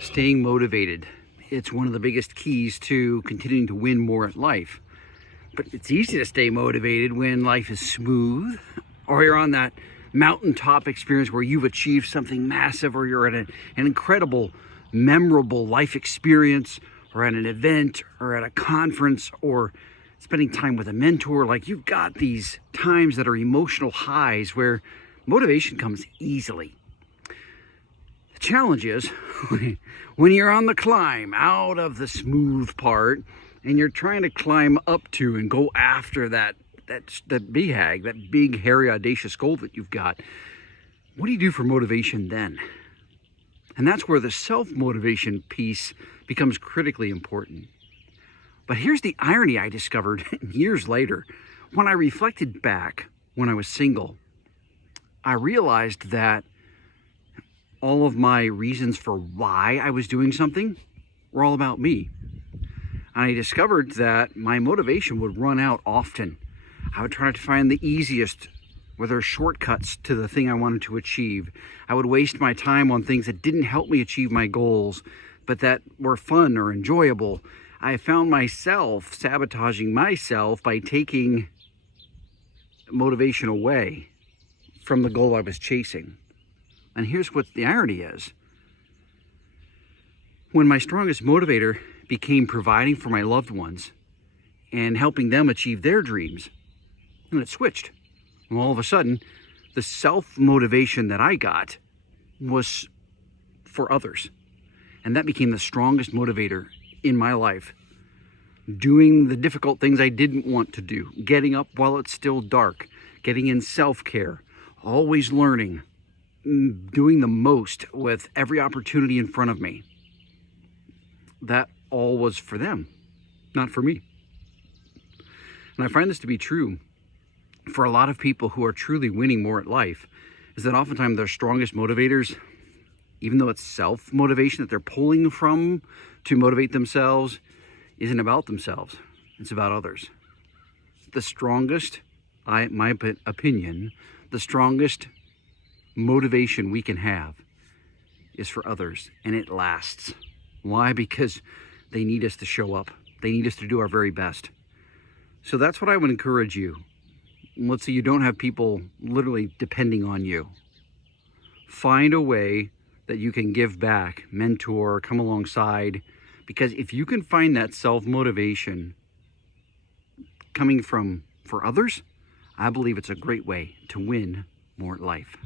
Staying motivated. It's one of the biggest keys to continuing to win more at life. But it's easy to stay motivated when life is smooth, or you're on that mountaintop experience where you've achieved something massive, or you're at an incredible, memorable life experience, or at an event, or at a conference, or spending time with a mentor. Like, you've got these times that are emotional highs where motivation comes easily. The challenge is when you're on the climb out of the smooth part and you're trying to climb up to and go after that BHAG, that big, hairy, audacious goal that you've got. What do you do for motivation then? And that's where the self-motivation piece becomes critically important. But here's the irony I discovered years later. When I reflected back when I was single, I realized that all of my reasons for why I was doing something were all about me. And I discovered that my motivation would run out often. I would try to find the easiest, whether shortcuts to the thing I wanted to achieve. I would waste my time on things that didn't help me achieve my goals, but that were fun or enjoyable. I found myself sabotaging myself by taking motivation away from the goal I was chasing. And here's what the irony is. When my strongest motivator became providing for my loved ones and helping them achieve their dreams, and it switched. And all of a sudden, the self-motivation that I got was for others. And that became the strongest motivator in my life. Doing the difficult things I didn't want to do, getting up while it's still dark, getting in self-care, always learning, doing the most with every opportunity in front of me. That all was for them, not for me. And I find this to be true for a lot of people who are truly winning more at life, is that oftentimes their strongest motivators, even though it's self-motivation that they're pulling from to motivate themselves, isn't about themselves. It's about others. The strongest, my opinion, the strongest motivation we can have is for others, and it lasts. Why? Because they need us to show up. They need us to do our very best. So that's what I would encourage you. Let's say you don't have people literally depending on you. Find a way that you can give back, mentor, come alongside, because if you can find that self-motivation coming from for others, I believe it's a great way to win more at life.